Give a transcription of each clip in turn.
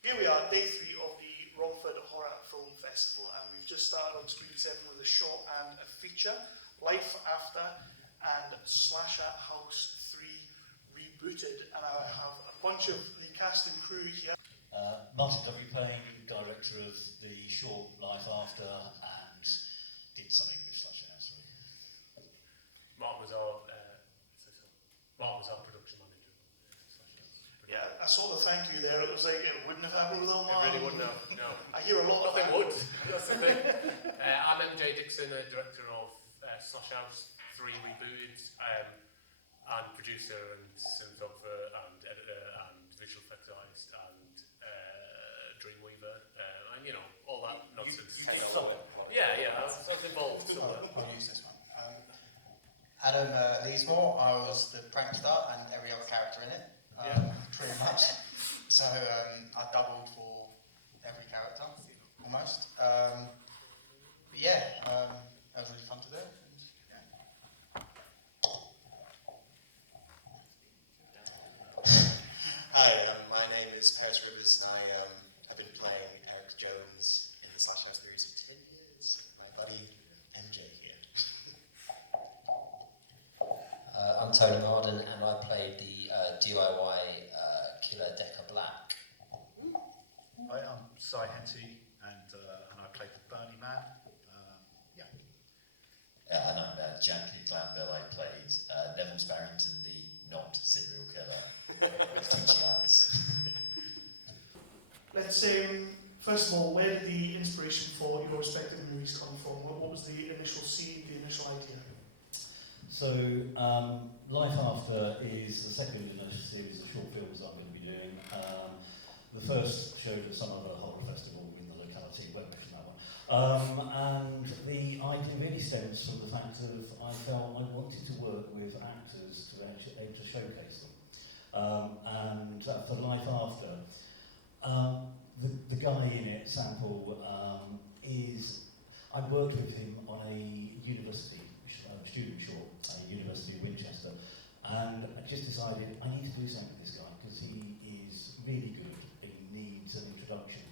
Here we are, day 3 of the Romford Horror Film Festival, and we've just started on Screen 7 with a short and a feature, Life After and Slasher House 3 Rebooted, and I have a bunch of the cast and crew here. Martin W. Payne, director of the short Life After, and did something with Slasher House 3. Mark was our production manager. Yeah, I saw the thank you there. It was like it wouldn't have happened without It Martin. really wouldn't have, no. I hear a lot of Nothing that. would, that's the thing. I'm MJ Dixon, director of Slash House 3 Rebooted, and producer and cinematographer and editor and visual effects artist and Dreamweaver, and you know, all that nonsense. You did somewhere. Yeah, I was involved somewhere. I'll use this one. Adam Lezemore, I was the prankster and every other character in it, pretty much. So I doubled for every character, almost. But yeah, that was really fun to do. Hi, my name is Paris Rivers, and I've been playing Eric Jones in the Slash House series for 10 years. My buddy MJ here. I'm Tony Mardon, and I played the DIY killer Decker Black. Hi, I'm Henty, and I played the Bernie Man. And I'm Jackie Granville. I played Neville Barrington, the not serial killer with twitchy eyes. Let's first of all, where did the inspiration for your respective movies come from? What was the initial scene, the initial idea? So, Life After is the second in a series of short films that I'm going to be doing. The first showed at some other horror festival in the locality, won't mention that one. And the idea really stems from the fact of I felt I wanted to work with actors to actually able to showcase them. And for Life After, the guy in it, Sample, I worked with him on a university student short at the University of Winchester, and I just decided I need to do something with this guy because he is really good and he needs an introduction.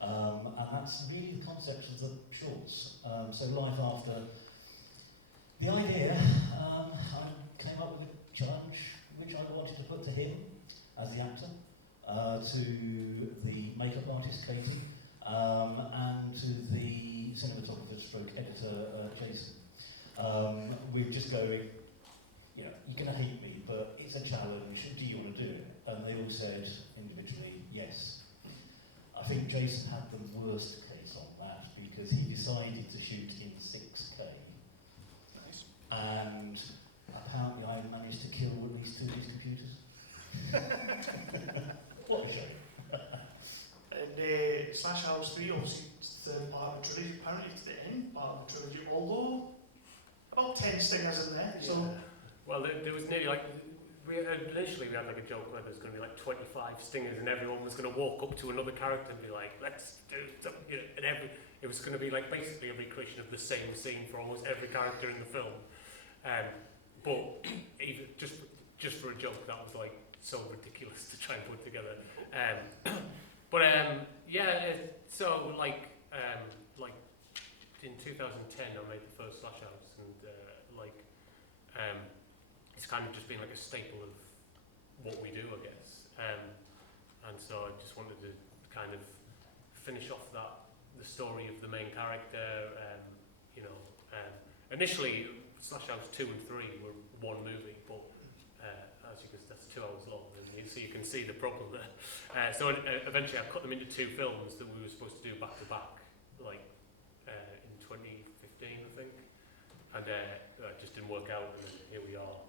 And that's really the concept of the shorts. So Life After, the idea, I came up with a challenge which I wanted to put to him as the actor, to the makeup artist Katie, and to the cinematographer stroke editor Jason. We're just going, you know, you're going to hate me, but it's a challenge, do you want to do it? And they all said individually, yes. I think Jason had the worst case on that because he decided to shoot in 6K. Nice. And apparently I managed to kill at least 2 of his computers. What a shame. And Slash House 3, obviously, it's the third part of the trilogy, apparently it's the end part of the trilogy, although about 10 stingers in there, so... Well, there was nearly like, initially we had like a joke where there's going to be like 25 stingers and everyone was going to walk up to another character and be like, let's do something, you know, and it was going to be like basically a recreation of the same scene for almost every character in the film. But even just for a joke, that was like so ridiculous to try and put together. So like in 2010 I made the first Slash House, and it's kind of just been like a staple of what we do, I guess. And so I just wanted to kind of finish off the story of the main character. Initially Slash House 2 and 3 were one movie, but as you can see, that's 2 hours long, and so you can see the problem there. So eventually I cut them into 2 films that we were supposed to do back to back, like in 2015, I think, and that just didn't work out, and then here we are,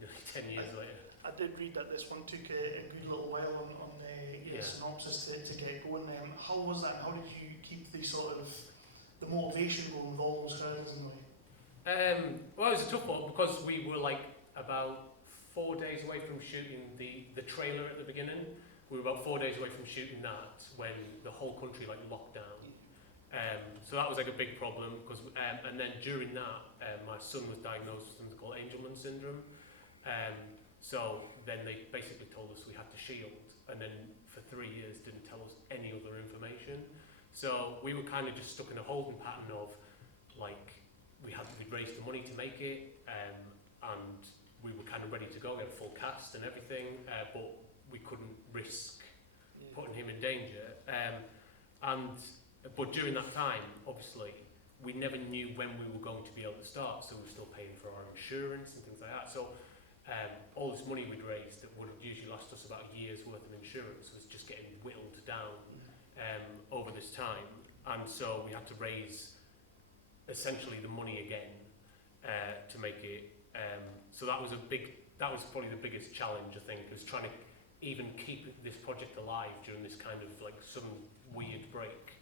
nearly 10 years later. I did read that this one took a good little while on the synopsis to get going. How was that? How did you keep the sort of the motivation going with all those hurdles in the way? Well, it was a tough one because we were like about 4 days away from shooting the trailer at the beginning. We were about 4 days away from shooting that when the whole country like locked down. So that was like a big problem because, and then during that, my son was diagnosed with something called Angelman syndrome. So then they basically told us we had to shield, and then for 3 years didn't tell us any other information. So we were kind of just stuck in a holding pattern of, like, we'd raised the money to make it, and we were kind of ready to go, we had a full cast and everything, but we couldn't risk putting him in danger. But during that time, obviously, we never knew when we were going to be able to start, so we were still paying for our insurance and things like that. So all this money we'd raised that would usually last us about a year's worth of insurance was just getting whittled down over this time. And so we had to raise essentially the money again to make it. So that was probably the biggest challenge, I think, was trying to even keep this project alive during this kind of like sudden weird break.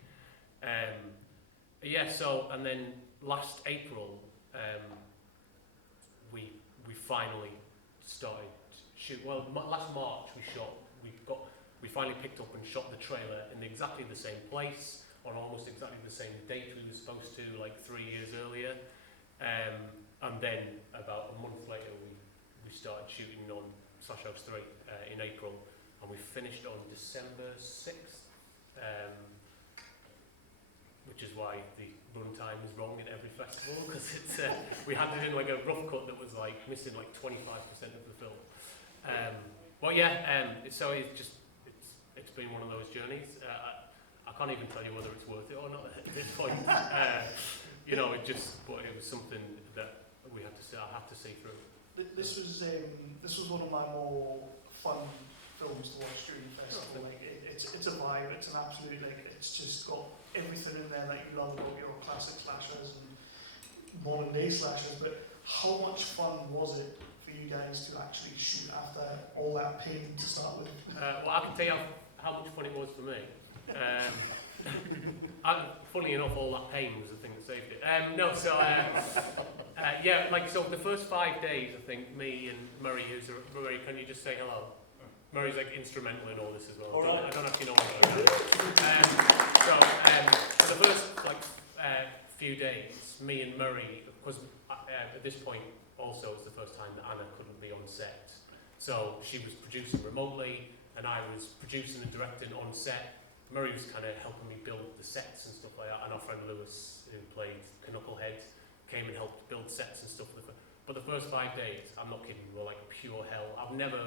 And then last April, we finally started shoot. Well, last March we finally picked up and shot the trailer in exactly the same place on almost exactly the same date we were supposed to, like 3 years earlier. And then about a month later, we started shooting on Slash House 3 in April, and we finished on December 6th. Which is why the runtime is wrong in every festival, because we had it in like a rough cut that was like missing like 25% of the film. So it's been one of those journeys. I can't even tell you whether it's worth it or not at this point. But it was something that I had to see through. This was one of my more fun films to watch during the festival. Like it's a vibe. It's an absolute it's just got everything in there that you love about your classic slashers and modern day slashers. But how much fun was it for you guys to actually shoot after all that pain to start with? Well, I can tell you how much fun it was for me. Funnily enough, all that pain was the thing that saved it. So the first 5 days, I think, me and Murray, Murray, can you just say hello? Murray's like instrumental in all this as well. I don't actually know what I'm doing. The first few days, me and Murray, because at this point also it's the first time that Anna couldn't be on set. So she was producing remotely, and I was producing and directing on set. Murray was kind of helping me build the sets and stuff like that, and our friend Lewis, who played Knucklehead, came and helped build sets and stuff. But the first 5 days, I'm not kidding, were like pure hell. I've never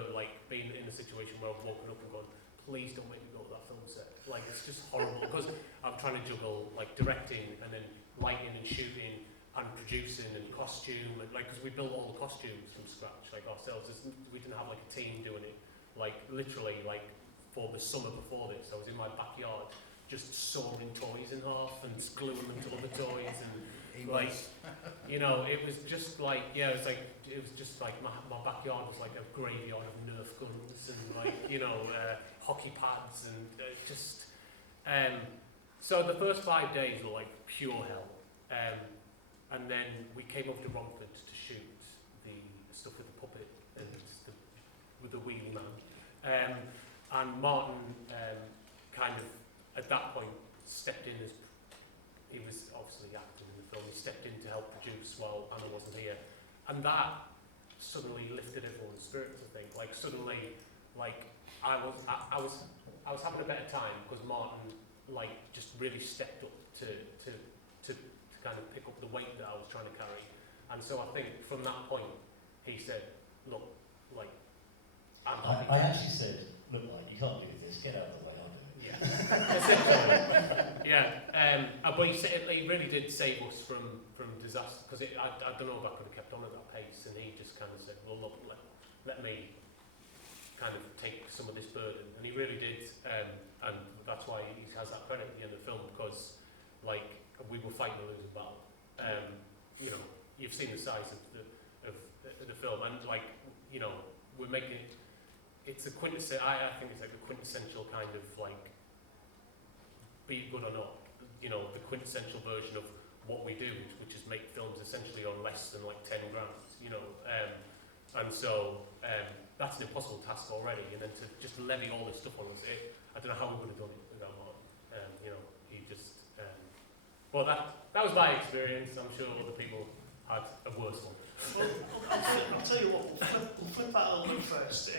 been in a situation where I've woken up and gone, please don't make me go to that film set. Like, it's just horrible, because I'm trying to juggle like directing and then lighting and shooting and producing and costume, and because we built all the costumes from scratch ourselves. We didn't have a team doing it. Literally for the summer before this, I was in my backyard just sawing toys in half and gluing them to other toys, and it was just my backyard was like a graveyard of Nerf guns and hockey pads and so the first 5 days were like pure hell, and then we came up to Romford to shoot the stuff with the puppet and with the wheelie man. And Mardon kind of, at that point, stepped in as, he was obviously acting in the film, he stepped in to help produce while Anna wasn't here. And that suddenly lifted everyone's spirits, I think. Suddenly, I was having a better time because Mardon, just really stepped up to kind of pick up the weight that I was trying to carry. And so I think from that point, he said, look, I'm happy. I actually said, look, you can't do this, get out of the way, I'll do it. Yeah. But he really did save us from disaster, because I don't know if I could have kept on at that pace, and he just kind of said, well, look, let me kind of take some of this burden, and he really did, and that's why he has that credit at the end of the film, because we were fighting a losing battle. You've seen the size of the film, and we're making it. It's a quintessential. I think it's like a quintessential kind of be it good or not. The quintessential version of what we do, which is make films essentially on less than 10 grand. And so that's an impossible task already. And then to just levy all this stuff on us, I don't know how we would have done it without Martin. He just. Well, that was my experience. I'm sure other people had a worse one. Well, I'll tell you what, we'll flip that a little bit first,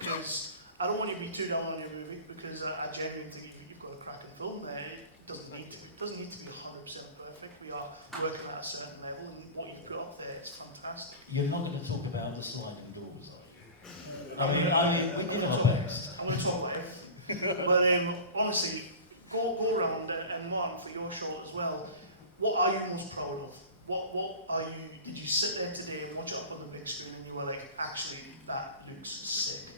because I don't want you to be too down on your movie because I genuinely think you've got a cracking film there. It doesn't need to be 100% perfect. We are working at a certain level, and what you've got there is fantastic. You're not going to talk about the sliding doors, are you? I mean, we did our best. I'm going to talk about everything. But honestly, go around and Martin, for your short as well. What are you most proud of? What are you? Did you sit there today and watch it up on the big screen and you were like, actually, that looks sick?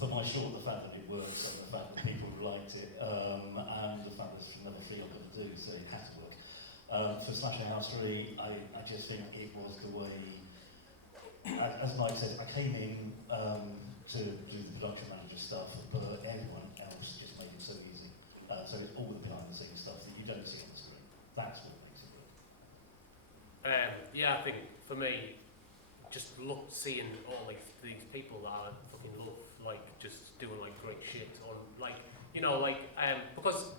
For my short, the fact that it works and the fact that people liked it, and the fact that it's another thing I'm going to do, so it has to work. For Slasher House 3, I just think it was the way, as Mike said, I came in to do the production manager stuff, but everyone else just made it so easy. So it's all the behind the scenes stuff that you don't see on the screen. That's what makes it good. Yeah, I think for me, just seeing all these people that I fucking love, like just doing like great shit on, like, you know, like because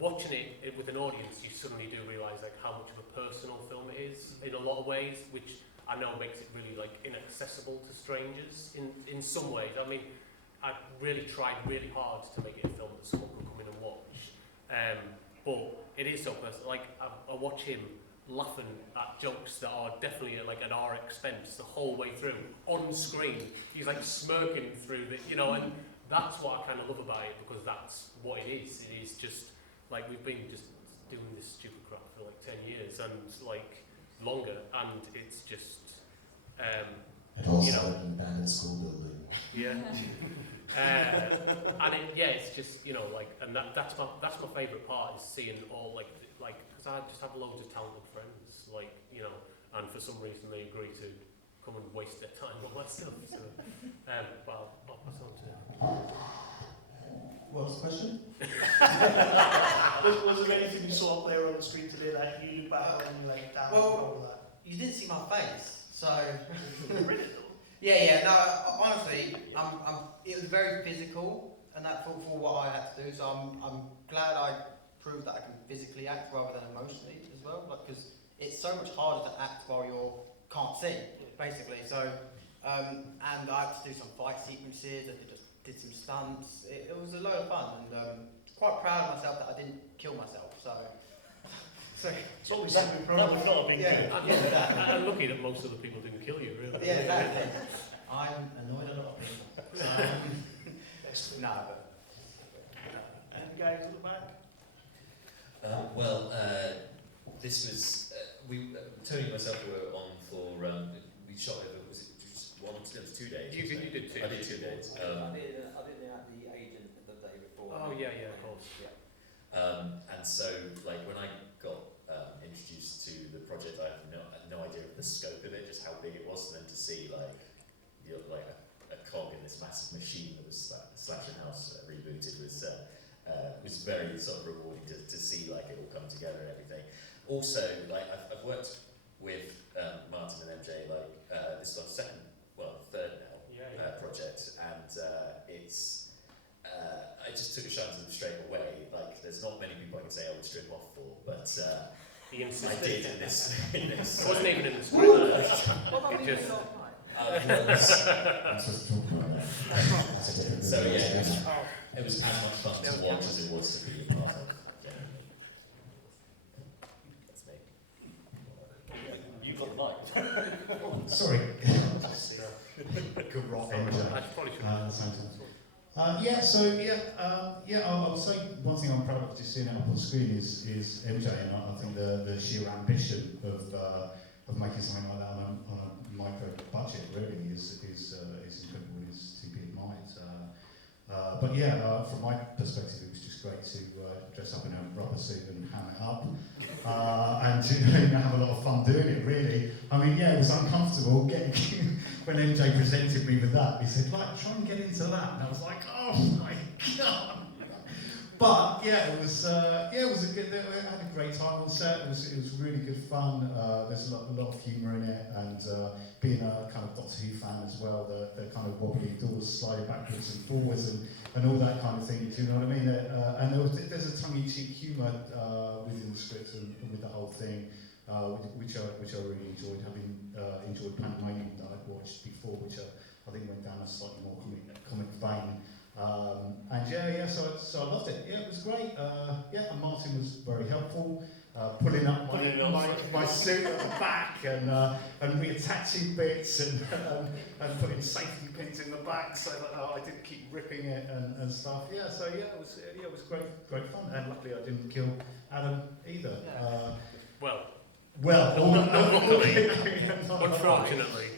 watching it with an audience, you suddenly do realise like how much of a personal film it is in a lot of ways, which I know makes it really like inaccessible to strangers in some ways. I mean, I really tried really hard to make it a film that someone could come in and watch, but it is so personal. Like I watch him laughing at jokes that are definitely like at our expense the whole way through on screen. He's like smirking through the, you know, and that's what I kind of love about it, because that's what it is. It is just like we've been just doing this stupid crap for like 10 years and like longer, and it's just It also you know, an abandoned school building. yeah. And it's just, you know, like, and that's my favourite part, is seeing all like because I just have loads of talented friends, like, you know, and for some reason they agree to come and waste their time on that stuff. So, but I'll pass on to. What was the question? Was there anything you saw up there on the screen today that you look back on and you're like, damn, all that? You didn't see my face, so. Really though? Yeah. No, honestly, it was very physical, and that for what I had to do. So I'm glad I proved that I can physically act rather than emotionally as well. Like, because it's so much harder to act while you can't see, basically. So, and I had to do some fight sequences. I did some stunts. It was a load of fun, and quite proud of myself that I didn't kill myself. So It's what we said we probably not a big deal. I'm lucky that most of the people didn't kill you, really. Yeah, exactly. I'm annoyed a lot of people. No, but. And the guys at the back? This was Tony and myself were on for we shot over, was it just one? It was 2 days. You did 2 days. I did 2 days. I didn't have the agent the day before. Oh yeah, of course. Yeah. And so, like, when I got introduced to the project, I had no idea of the scope of it, just how big it was, and then to see like a cog in this massive machine that was Slasher House Rebooted was very sort of rewarding to see like it all come together and everything. Also, like I've worked with Mardon and MJ like this is our third now project, and it's I just took a shot at them straight away. Like there's not many people I can say I would strip off for, but I did in this. It wasn't even in the script. It just. So yeah, it was as much fun to watch as it was to be a part of. Generally. That's me. You've got the mic. Sorry. Good rock. I probably should. I would say one thing I'm proud of just seeing it up on screen is MJ, and I think the sheer ambition of making something like that on a micro budget really is incredible, and is to be admired. From my perspective, it was just great to dress up in a rubber suit and ham it up, and to have a lot of fun doing it. Really, I mean, it was uncomfortable getting when MJ presented me with that. He said, "Like, try and get into that," and I was like, "Oh my god!" But it was a good. I had a great time on set. It was really good fun. There's a lot of humour in it, and being a kind of Doctor Who fan as well, the kind of wobbly doors sliding backwards and forwards and all that kind of thing. Do you know what I mean? And there's a tongue-in-cheek humour within the script and with the whole thing, which I really enjoyed. Having enjoyed Pandemonium, I'd watched before, which I think went down a slightly more comic vein. So I loved it. Yeah, it was great. And Martin was very helpful. Pulling up my suit at the back and reattaching bits and putting safety pins in the back so that I didn't keep ripping it and stuff. It was great fun. And luckily I didn't kill Adam either. Unfortunately.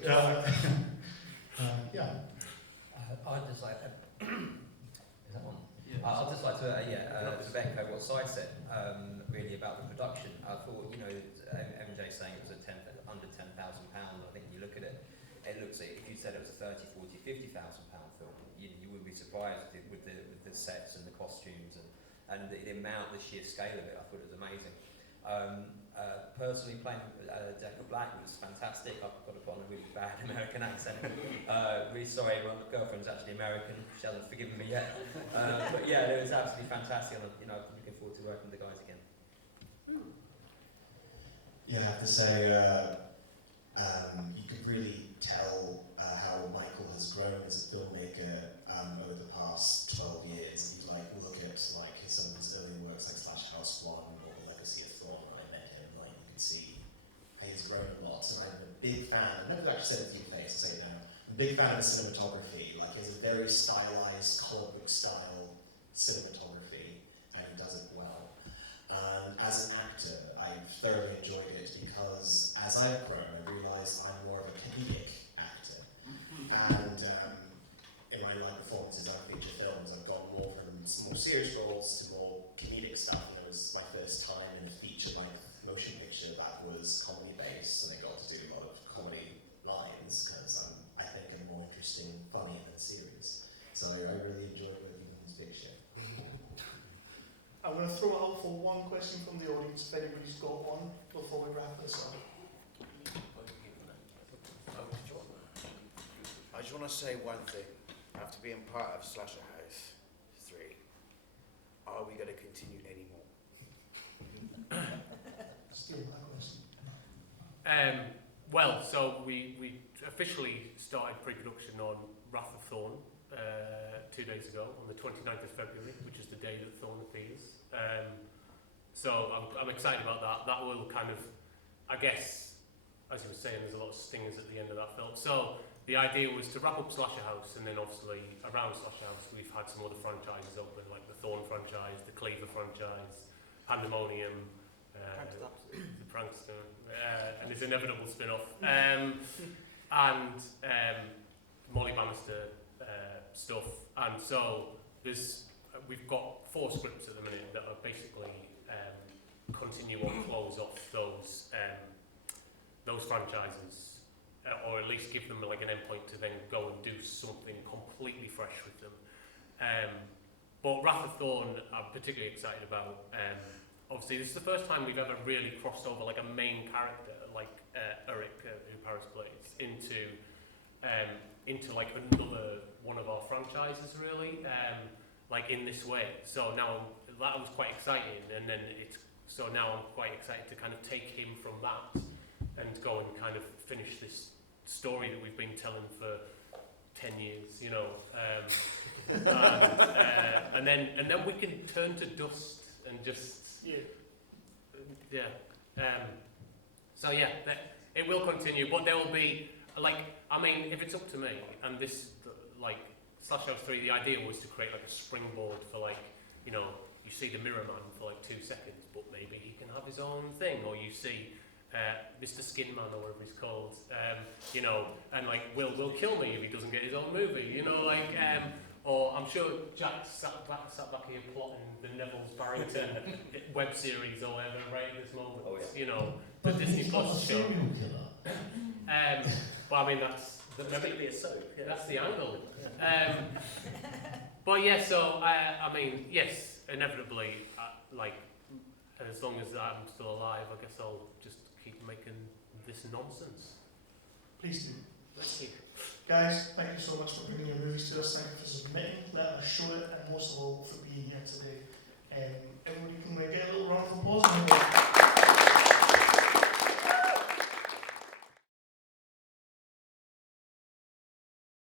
I'd just like to, is that on? I'd just like to echo what Si said, really about the production. I thought, MJ saying it was under £10,000. I think you look at it, it looks like, if you said it was a £30,000, £40,000, £50,000 film, you would be surprised with the sets and the costumes and the amount, the sheer scale of it. I thought it was amazing. Personally, playing Decker Black was fantastic. I've got to put on a really bad American accent. Really sorry, my girlfriend's actually American. She hasn't forgiven me yet. But yeah, it was absolutely fantastic. And I'm looking forward to working with the guys again. Yeah, I have to say, you could really tell how Michael has grown as a filmmaker over the past 12 years. If you look at some of his early works like Slash House 1 or Legacy of Thrawn, when I met him, you can see he's grown a lot. So I'm a big fan. I never actually said it to your face, I say it now. I'm a big fan of cinematography. He has a very stylized, comic book style cinematography, and he does it well. And as an actor, I've thoroughly enjoyed it because as I've grown, I realised I'm more of a comedic actor. And in my performances on feature films, I've gone more from more serious roles to more comedic stuff. And it was my first time in a feature-length motion picture that was comedy-based, and I got to do a lot of comedy lines because I think I'm more interesting, funny than serious. So I really enjoyed working on this picture. I'm going to throw out for one question from the audience, if anybody's got one, before we wrap this up. I just want to say one thing. After being part of Slasher House 3, are we going to continue anymore? Steal that question. So we officially started pre-production on Wrath of Thorn 2 days ago, on the 29th of February, which is the day that Thorn appears. So I'm excited about that. That will kind of, I guess, as you were saying, there's a lot of stingers at the end of that film. So the idea was to wrap up Slasher House, and then obviously around Slasher House we've had some other franchises open, like the Thorn franchise, the Cleaver franchise, Pandemonium, the Prankster, and his inevitable spin-off, and Molly Bannister stuff. And so we've got 4 scripts at the minute that are basically continue or close off those franchises, or at least give them an endpoint to then go and do something completely fresh with them. But Wrath of Thorn, I'm particularly excited about. Obviously, this is the first time we've ever really crossed over a main character like Eric, who Paris plays, into another one of our franchises, really, in this way. So now that was quite exciting, and then now I'm quite excited to kind of take him from that and go and kind of finish this story that we've been telling for 10 years, and then we can turn to dust and just it will continue, but there will be if it's up to me, and this Slash House 3, the idea was to create a springboard for you see the Mirror Man for 2 seconds, but maybe he can have his own thing, or you see Mr. Skin Man or whatever he's called, and will kill me if he doesn't get his own movie, or I'm sure Jack's sat back here plotting the Neville's Barrington web series or whatever right at this moment. Oh, yeah. The Disney Plus show. But I mean that's going to be a soap. Yeah. That's the angle. But yeah, so I mean, yes, inevitably, as long as I'm still alive, I guess I'll just keep making this nonsense. Please do. Thank you. Guys, thank you so much for bringing your movies to us. Thank you for submitting, letting us show it, and most of all for being here today. Everybody can get a little round of applause.